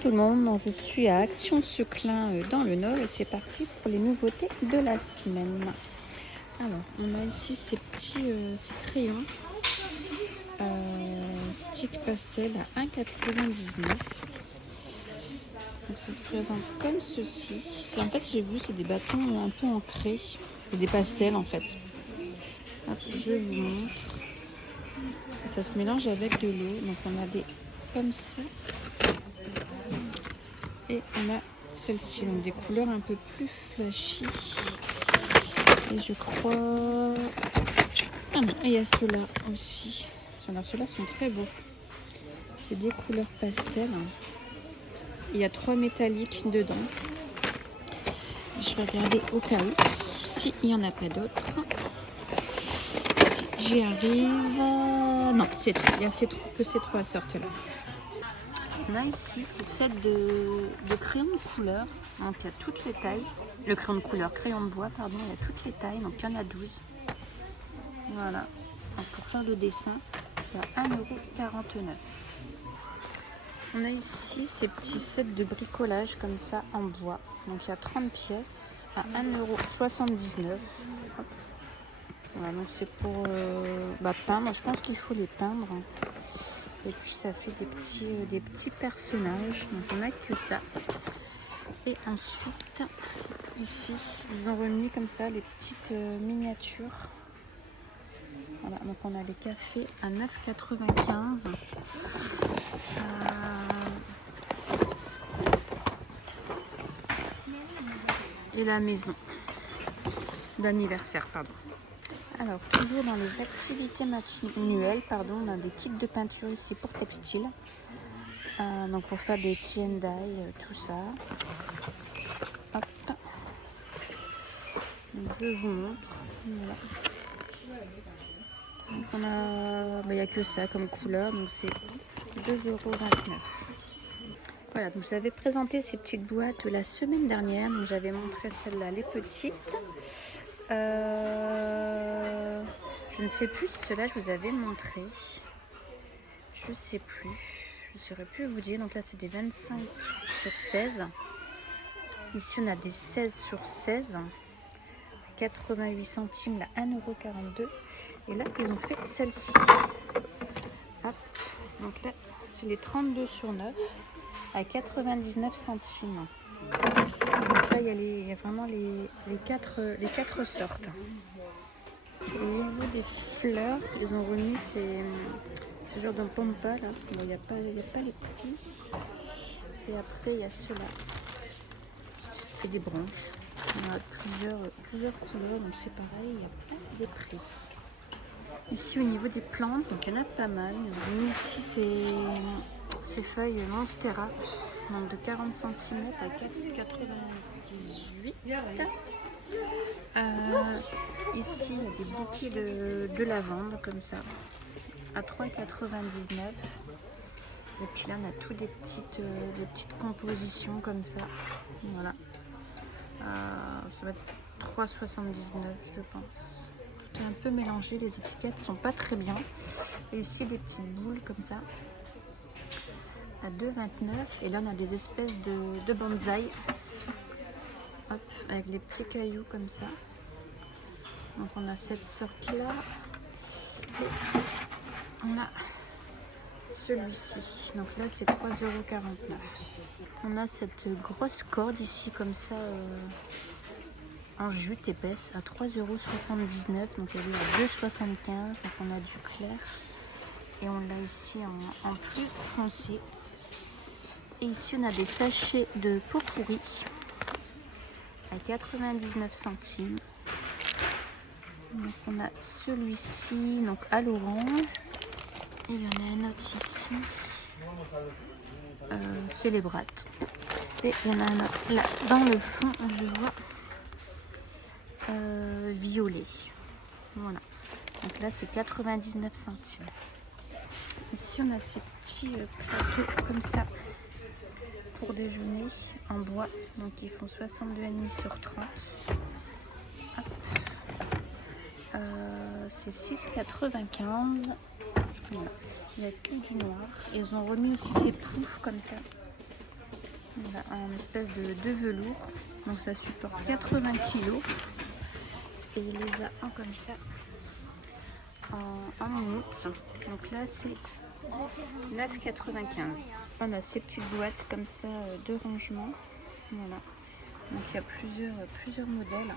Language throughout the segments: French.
tout le monde, donc je suis à Action-Seclin dans le Nord et c'est parti pour les nouveautés de la semaine. Alors, on a ici ces petits ces crayons stick pastel à 1,99 €. Donc ça se présente comme ceci. En fait, j'ai vu, c'est des bâtons un peu ancrés, et des pastels en fait. Hop, je vous montre. Ça se mélange avec de l'eau, donc on a des comme ça. Et on a celle-ci, donc des couleurs un peu plus flashy. Et je crois... Ah non, et il y a ceux-là aussi. Alors ceux-là sont très beaux. C'est des couleurs pastel. Il y a 3 métalliques dedans. Je vais regarder au cas où, s'il n'y en a pas d'autres. Si j'y arrive... Non, c'est tout. Il y a que ces 3 sortes-là. On a ici ces sets de crayons de couleur. Donc il y a toutes les tailles. Le crayon de couleur, crayon de bois, pardon, il y a toutes les tailles. Donc il y en a 12. Voilà. Donc pour faire le dessin, c'est à 1,49 €. On a ici ces petits sets de bricolage comme ça en bois. Donc il y a 30 pièces à 1,79 €. Voilà, donc c'est pour peindre. Je pense qu'il faut les peindre. Et puis ça fait des petits personnages. Donc on n'a que ça. Et ensuite, ici, ils ont remis comme ça les petites miniatures. Voilà, donc on a les cafés à 9,95 €. Et la maison d'anniversaire, pardon. Alors, toujours dans les activités manuelles, on a des kits de peinture ici pour textile. Donc pour faire des tie-and-dye, tout ça. Hop. Donc, je vous montre. Voilà. Donc on a, il n'y a que ça comme couleur, donc c'est 2,29 €. Voilà, donc j'avais présenté ces petites boîtes la semaine dernière, donc j'avais montré celles-là, les petites. Je ne sais plus si cela je vous avais montré. Je sais plus. Je ne saurais plus vous dire. Donc là, c'est des 25 sur 16. Ici, on a des 16 sur 16. 88 centimes, là, 1,42 €. Et là, ils ont fait celle-ci. Hop. Donc là, c'est les 32 sur 9 à 99 centimes. Donc là, il y a vraiment les quatre sortes. Au niveau des fleurs, ils ont remis ce genre de pampa là. Bon, il n'y a pas les prix. Et après, il y a ceux-là. C'est des branches. On a plusieurs couleurs, donc c'est pareil, il n'y a pas des prix. Ici, au niveau des plantes, donc il y en a pas mal. Ils ont mis ici ces feuilles Monstera, donc de 40 cm à 4,98 €. Ici, il y a des bouquets de lavande comme ça à 3,99 €. Et puis là, on a tout des petites compositions comme ça. Voilà. Ça va être 3,79 € je pense. Tout est un peu mélangé, les étiquettes sont pas très bien. Et ici, des petites boules comme ça à 2,29 €. Et là, on a des espèces de bonsaï. Hop, avec les petits cailloux comme ça. Donc on a cette sorte là et on a celui-ci. Donc là c'est 3,49 €. On a cette grosse corde ici comme ça en jute épaisse à 3,79 €. Donc elle est à 2,75 €. Donc on a du clair et on l'a ici en plus foncé. Et ici on a des sachets de pot pourri à 99 centimes. Donc on a celui-ci donc à l'orange. Et il y en a un autre ici. C'est les brattes. Et il y en a un autre là dans le fond, je vois violet. Voilà. Donc là c'est 99 centimes. Ici on a ces petits plateaux comme ça pour déjeuner en bois. Donc ils font 62,5 sur 30. Hop. C'est 6,95 €. Voilà. Il n'y a que du noir. Ils ont remis aussi ces poufs comme ça Voilà, en espèce de velours. Donc ça supporte 80 kg. Et il les a en comme ça en mousse. Donc là c'est 9,95. On a ces petites boîtes comme ça de rangement. Voilà. Donc il y a plusieurs modèles.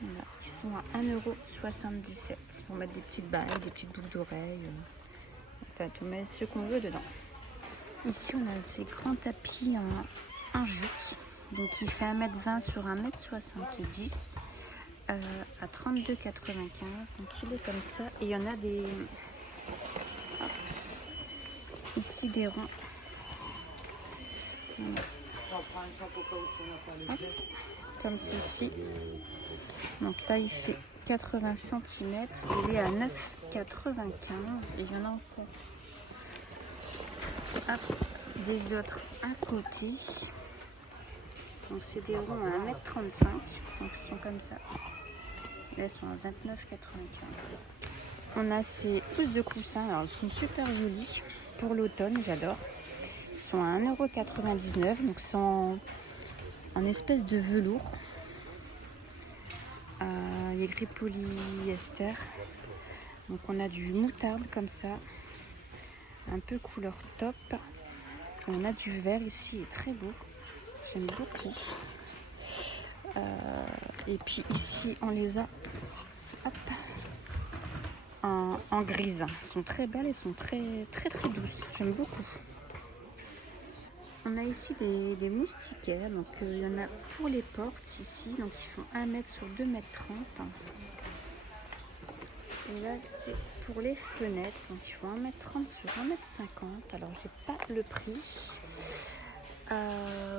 Voilà, qui sont à 1,77 € pour mettre des petites bagues, des petites boucles d'oreilles. Enfin, on met ce qu'on veut dedans. Ici, on a ces grands tapis en jute. Donc, il fait 1,20 m sur 1,70 m à 32,95 €. Donc, il est comme ça. Et il y en a des... Hop. Ici, des ronds. Voilà. Hop. Comme ceci. Donc là, il fait 80 cm. Il est à 9,95 €. Et il y en a encore. Hop, des autres à côté. Donc c'est des ronds à 1,35 m. Donc ils sont comme ça. Là, ils sont à 29,95 €. On a ces housses de coussin. Alors, elles sont super jolies pour l'automne. J'adore. Ils sont à 1,99 €. Donc c'est en espèce de velours. Il y a écrit polyester. Donc on a du moutarde comme ça. Un peu couleur top. On a du vert ici, il est très beau. J'aime beaucoup. Et puis ici, on les a hop, en grise. Elles sont très belles, elles sont très douces. J'aime beaucoup. On a ici des moustiquaires. Donc il y en a pour les portes ici. Donc ils font 1 m sur 2,30 m. Et là, c'est pour les fenêtres. Donc ils font 1,30 m sur 1,50 m. Alors, j'ai pas le prix.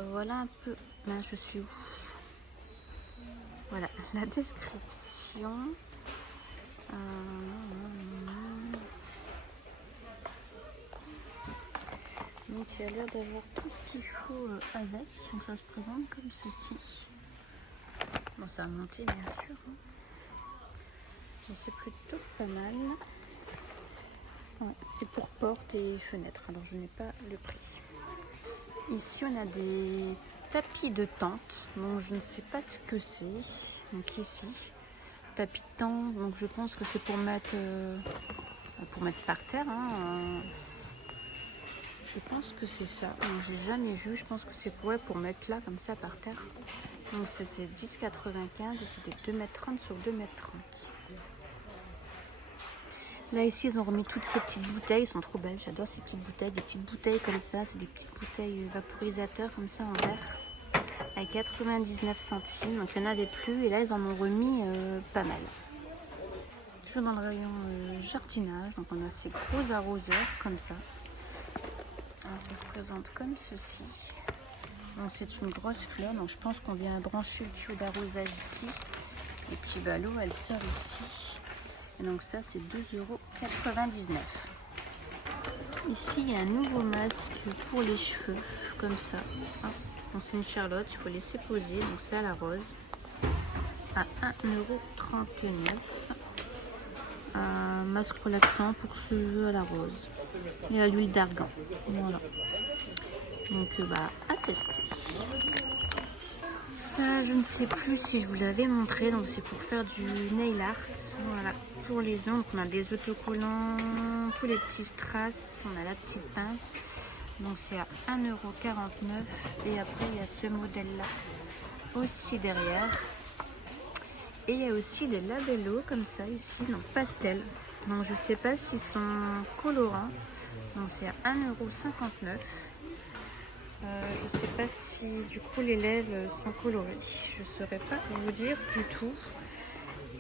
Voilà un peu. Là, je suis où? Voilà la description. Donc il y a l'air d'avoir tout ce qu'il faut avec. Donc ça se présente comme ceci. Bon, ça a monté bien sûr. Hein. Donc c'est plutôt pas mal. Ouais, c'est pour porte et fenêtre. Alors je n'ai pas le prix. Ici on a des tapis de tente. Donc je ne sais pas ce que c'est. Donc ici, tapis de tente. Donc je pense que c'est pour mettre par terre. Hein. Je pense que c'est ça. Donc j'ai jamais vu. Je pense que c'est pour mettre là comme ça par terre. Donc c'est 10,95 et c'était 2,30 m sur 2,30 m. Là ici ils ont remis toutes ces petites bouteilles, elles sont trop belles, j'adore ces petites bouteilles, des petites bouteilles comme ça, c'est des petites bouteilles vaporisateurs comme ça en verre, à 99 centimes, donc il n'y en avait plus et là ils en ont remis pas mal. Toujours dans le rayon jardinage, donc on a ces gros arroseurs comme ça. Alors ça se présente comme ceci. Donc c'est une grosse fleur, donc je pense qu'on vient brancher le tuyau d'arrosage ici, et puis bah, l'eau elle sort ici. Et donc ça c'est 2,99 €. Ici il y a un nouveau masque pour les cheveux comme ça. Donc c'est une Charlotte, il faut laisser poser. Donc c'est à la rose à 1,39 €. Un masque relaxant pour cheveux à la rose et à l'huile d'argan. Voilà. Donc à tester. Ça je ne sais plus si je vous l'avais montré. Donc c'est pour faire du nail art. Voilà. Pour les ongles, on a des autocollants, tous les petits strass, on a la petite pince. Donc c'est à 1,49 €. Et après il y a ce modèle là aussi derrière. Et il y a aussi des labellos comme ça ici, donc pastel. Donc je ne sais pas s'ils sont colorants. Donc c'est à 1,59 €. Je ne sais pas si du coup les lèvres sont colorées. Je ne saurais pas vous dire du tout.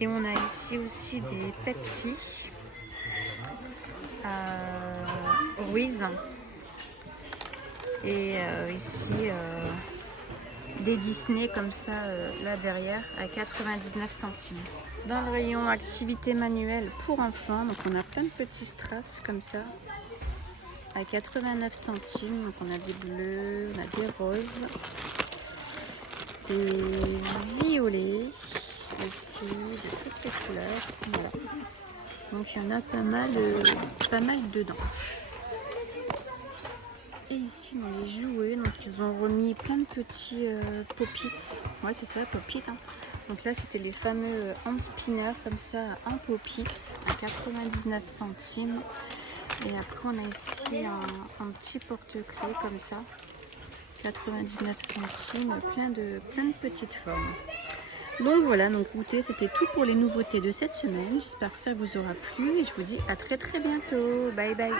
Et on a ici aussi des Pepsi Ruiz. Et ici des Disney comme ça là derrière à 99 centimes. Dans le rayon activité manuelle pour enfants, donc on a plein de petits strass comme ça à 89 centimes. Donc on a des bleus, on a des roses, des violets ici de toutes les couleurs. Voilà. Donc il y en a pas mal dedans. Et ici dans les jouets, donc ils ont remis plein de petits pop-it. Ouais, c'est ça, pop-it. Hein. Donc là, c'était les fameux hand spinners comme ça, un pop-it à 99 centimes. Et après, on a ici un petit porte-clés comme ça, 99 centimes, plein de petites formes. Donc voilà, donc goûter, c'était tout pour les nouveautés de cette semaine. J'espère que ça vous aura plu et je vous dis à très bientôt. Bye bye.